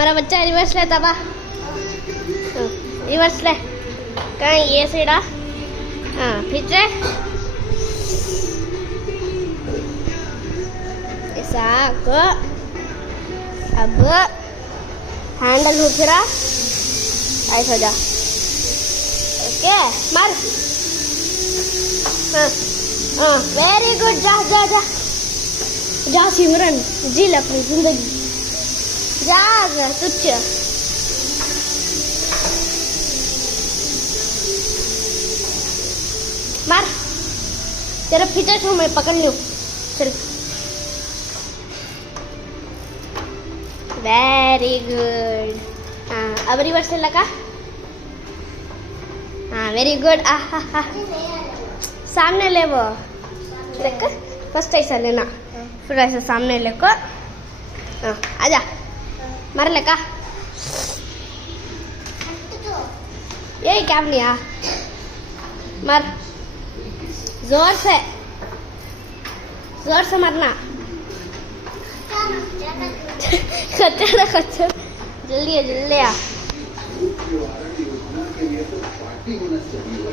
हमारा बच्चा रिवर्स ले तबा रिवर्स ले कहीं ये सीधा हाँ पीछे ऐसा को अब हैंडल फिरा ऐसा जा ओके मार हाँ हाँ वेरी गुड जा जा जा जा सिमरन जी ले अपनी जिंदगी जा तुच्छ मार तेरा पीछे छू मैं पकड़ लूँ चल वेरी गुड हाँ अब रिवर्स लगा हाँ वेरी गुड आहा सामने ले वो देख फर्स्ट ऐसा लेना फिर ऐसा सामने लेकर हाँ आजा मार लेका यही क्या नहीं आ मार जोर से मारना खच्चर जल्दी आ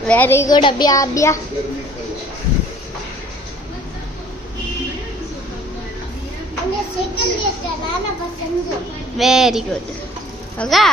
वेरी गुड अबिया वेरी गुड होगा